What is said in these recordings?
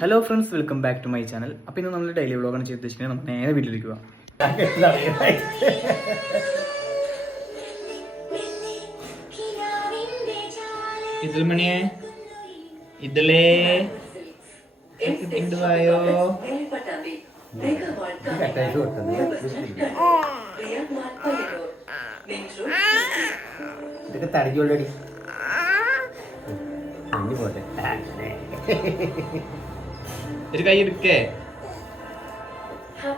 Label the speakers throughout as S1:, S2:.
S1: Hello friends welcome back to my channel അപ്പോൾ ഇന്ന് നമ്മൾ ഡെയിലി വ്ളോഗാണ് ചെയ്ത് ഉദ്ദേശിക്കുന്നത്. നമുക്ക് നേരെ വീട്ടിലിരിക്കുക ഇതിൽ മണിയെ ഇതിലേ. ഇടുവായോ
S2: ഇതൊക്കെ തടിക്കുള്ളടി പോട്ടെ.
S1: ഒരു കൈ എടുക്കേ.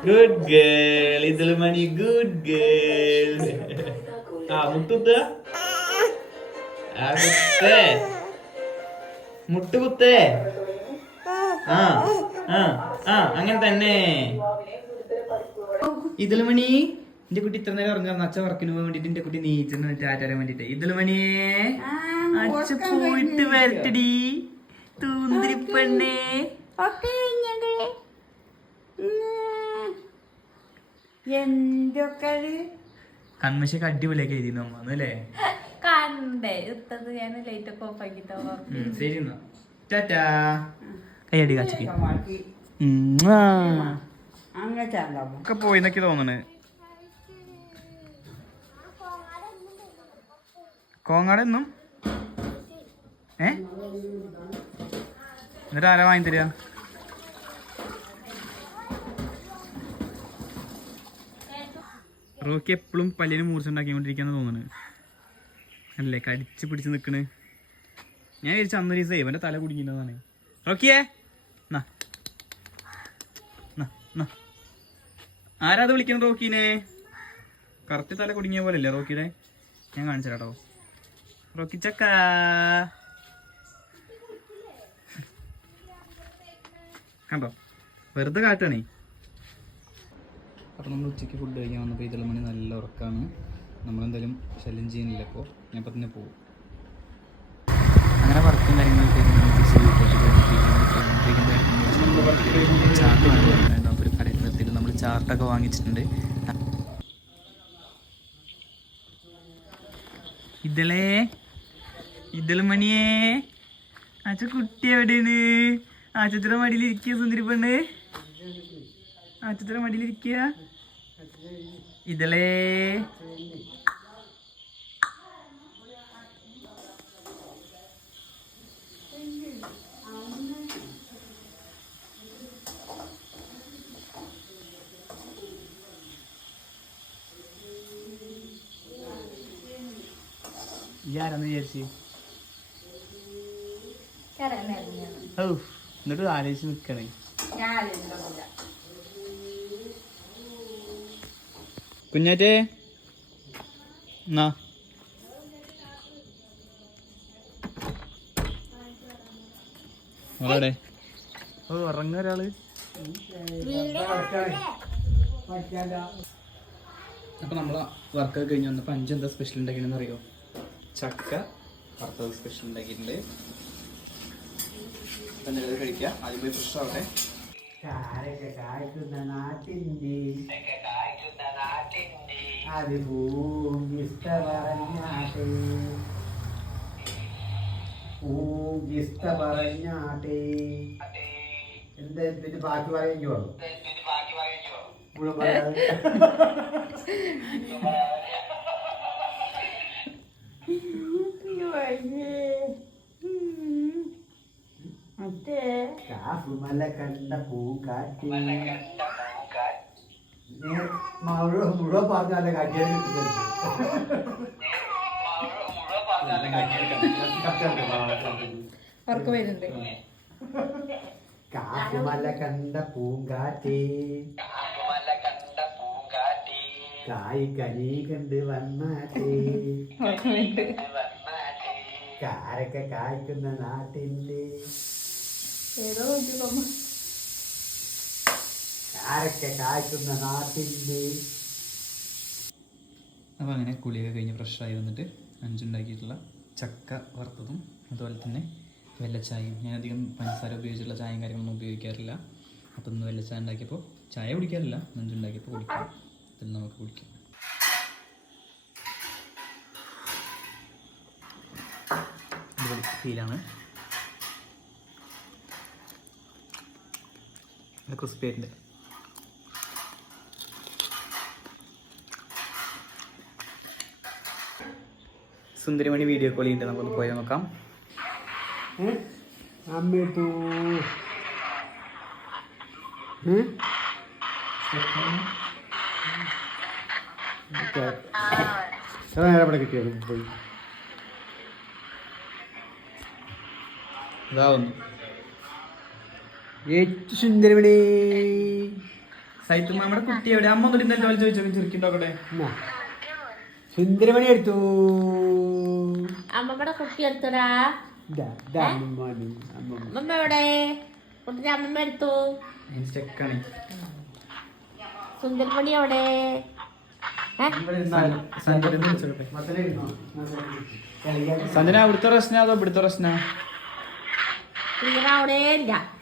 S1: ഗുഡ് ഗേൾ ഇതിൽ മണി ഗുഡ് ഗേൾ ആ മുട്ടുത്ത കുത്തേ മുട്ടുകുത്തേ. ആ ആ ആ അങ്ങനെ തന്നെ. ഇതിൽ മണി എന്റെ കുട്ടി ഇത്ര നേരം ഉറങ്ങാൻ അച്ഛൻ വർക്കിന് പോകാൻ വേണ്ടിട്ട് എന്റെ കുട്ടി നീച്ചിരുന്ന് ടാറ്റാൻ വേണ്ടിട്ട്. ഇതിൽ മണിയേ അച്ഛ പോയിട്ട് വരട്ടടി. തൂന്തിരി പെണ്ണേ
S3: എന്തൊക്കെ
S1: കൺമശൊക്കെ അടിപൊളിയൊക്കെ എഴുതി അല്ലേ?
S3: കണ്ടേ ഇത്തത് ഞാൻ ലൈറ്റ് ഒക്കെ ഓഫ് ആക്കിട്ടോ
S1: ശരി ടാറ്റാ. കൈയടി കാച്ചി
S3: അങ്ങനത്തെ
S1: പോയി എന്നൊക്കെ തോന്നണ്. കോങ്ങാടെന്നും? ഏ? എന്നിട്ട് ആരാ വാങ്ങി തരിക? റോക്കി എപ്പോഴും പല്ലിന് മൂർച്ചുണ്ടാക്കിക്കൊണ്ടിരിക്കാന്ന് തോന്നുന്നു അല്ലേ കടിച്ച് പിടിച്ച് നിക്കണ്. ഞാൻ വിചാരിച്ചു അന്ന് ദിവസം ഇവന്റെ തല കുടിക്കുന്നതാണ് റോക്കിയേ. ആരാ അത് വിളിക്കുന്നത് റോക്കീനെ? കറക്റ്റ് തല കുടുങ്ങിയ പോലെ അല്ലേ റോക്കിയുടെ? ഞാൻ കാണിച്ചു കേട്ടോ റോക്കി ചക്ക. കണ്ടോ? വെറുതെ കാറ്റാണേ അപ്പോൾ നമ്മൾ ഉച്ചയ്ക്ക് ഫുഡ് കഴിക്കാൻ വന്നപ്പോൾ ഇതിലെ മണി നല്ല ഉറക്കമാണ് നമ്മളെന്തായാലും ശല്യം ചെയ്യുന്നില്ല അപ്പോൾ ഞാൻ ഇപ്പം തന്നെ പോകും അങ്ങനെ വർക്കും കാര്യങ്ങളൊക്കെ ചാർട്ട് വേണം അപ്പോൾ ഒരു കടയിൽ നിർത്തിയിട്ട് നമ്മൾ ചാർട്ടൊക്കെ വാങ്ങിച്ചിട്ടുണ്ട്. ഇതളേ ഇതൾ മണിയേ അച്ഛ കുട്ടി എവിടെയാണ്? ആച്ചത്ര മടിയിലിരിക്കുക സുന്ദരി പെണ്ണ്. ആറ്റത്തിന്റെ മടിയിൽ ഇരിക്കുക ഇതളേ. ഇയാരെന്ന് വിചാരിച്ചു? ഓ എന്നിട്ട് ആലോചിച്ച് നിൽക്കണേ. കുഞ്ഞാറ്റേ എന്നാ? അവിടെ ഉറങ്ങ ഒരാൾ. അപ്പൊ നമ്മളെ വർക്കൊക്കെ കഴിഞ്ഞ് വന്നപ്പോ അഞ്ചെന്താ സ്പെഷ്യൽ ഉണ്ടാക്കിയെന്ന് അറിയോ? ചക്ക വറുത്തത് സ്പെഷ്യൽ ഉണ്ടാക്കിയിട്ടുണ്ട്. അപ്പൊ നിലവിൽ അത് കഴിക്കാം ആദ്യം പോയി ഫ്രഷ് ആവട്ടെ.
S2: അത് പൂങ്കിസ്ത പറഞ്ഞാട്ടെ പൂങ്കിസ്ത പറഞ്ഞാട്ടെ എന്താ പിന്നെ ബാക്കി പറയുകയോ മുഴുവൻ പറയാതെ കാഫുമല കണ്ട പൂക്കാറ്റ് മുഴുവൻ മുഴുവൻ പറഞ്ഞാലേ
S3: വരുന്നുണ്ട്.
S2: കാഫുമല കണ്ട പൂങ്കാറ്റ്. കായ് കനി കണ്ട്
S3: വന്നാറ്റേ.
S2: കാരൊക്കെ കായ്ക്കുന്ന നാട്ടിന്റെ
S3: ഏതോ ഒരു കൊമ്പ്.
S2: കാരൊക്കെ കായ്ക്കുന്ന നാട്ടിന്റെ
S1: അപ്പോൾ അങ്ങനെ കുളിയൊക്കെ കഴിഞ്ഞ് ഫ്രഷായി വന്നിട്ട് അഞ്ചുണ്ടാക്കിയിട്ടുള്ള ചക്ക വറുത്തതും അതുപോലെ തന്നെ വെള്ളച്ചായയും ഞാൻ അധികം പഞ്ചസാര ഉപയോഗിച്ചിട്ടുള്ള ചായയും കാര്യങ്ങളൊന്നും ഉപയോഗിക്കാറില്ല. അപ്പം ഇന്ന് വെള്ളച്ചായ ഉണ്ടാക്കിയപ്പോൾ ചായ കുടിക്കാറില്ല. അഞ്ചുണ്ടാക്കിയപ്പോൾ കുടിക്കാം. ഇതിൽ നമുക്ക് കുടിക്കാം. ഫീലാണ് ക്രിസ്പി ആയിട്ടുണ്ട്. സുന്ദരിമണി വീഡിയോ കോൾ ചെയ്തിട്ട് നമുക്കൊന്ന് പോയി നോക്കാം.
S2: അമ്മേട്ടു. നേരം ഇവിടെ കിട്ടിയത് പോയി.
S1: ഇതാവുന്നു.
S2: ഏറ്റവും സുന്ദരമണി.
S1: സൈത്ത് നമ്മുടെ കുട്ടി എവിടെ അമ്മ ഇന്നലെ പോലെ ചോദിച്ചു ചെറുക്കിണ്ടോക്കട്ടെ
S2: സുന്ദരമണി എടുത്തു.
S3: അമ്മമ്മയുടെ കുട്ടി എടുത്തടാ.
S2: അമ്മമ്മ.
S3: എവിടെ? കുട്ടിന്റെ അമ്മമ്മ എടുത്തു. സുന്ദരമണി എവിടെ.
S1: സഞ്ജന അവിടുത്തെ പ്രശ്ന അതോ ഇവിടുത്തെ പ്രശ്ന?
S3: ക്ലിയർ ആവണേ ഇല്ല.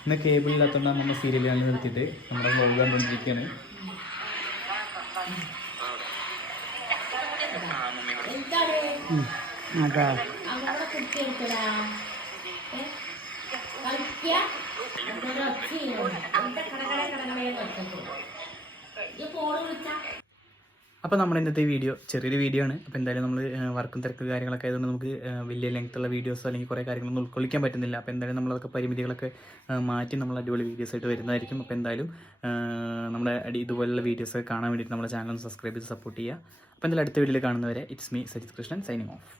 S1: ഇന്ന് കേബിൾ ഇല്ലാത്തതുകൊണ്ട് നമ്മൾ സീരിയൽ കാണി നിർത്തിയിട്ട്. നമ്മുടെ വ്ലോഗ് കണ്ടുകൊണ്ടിരിക്കുകയാണ്.
S2: അതാ.
S1: അപ്പോൾ നമ്മുടെ ഇന്നത്തെ വീഡിയോ ചെറിയൊരു വീഡിയോ ആണ്. അപ്പോൾ എന്തായാലും നമ്മൾ വർക്കും തിരക്ക് കാര്യങ്ങളൊക്കെ ആയതുകൊണ്ട് നമുക്ക് വലിയ ലെങ്ത് ഉള്ള വീഡിയോസ് അല്ലെങ്കിൽ കുറേ കാര്യങ്ങളൊന്നും ഉൾക്കൊള്ളിക്കാൻ പറ്റുന്നില്ല. അപ്പോൾ എന്തായാലും നമ്മളതൊക്കെ പരിമിതികളൊക്കെ മാറ്റി നമ്മൾ അടിപൊളി വീഡിയോസ് ആയിട്ട് വരുന്നതായിരിക്കും. അപ്പോൾ എന്തായാലും നമ്മുടെ ഇതുപോലുള്ള വീഡിയോസ് കാണാൻ വേണ്ടിയിട്ട് നമ്മുടെ ചാനൽ സബ്സ്ക്രൈബ് ചെയ്ത് സപ്പോർട്ട് ചെയ്യുക. അപ്പോൾ എന്തായാലും അടുത്ത വീഡിയോയിൽ കാണുന്നവരെ it's me Sajith Krishnan signing off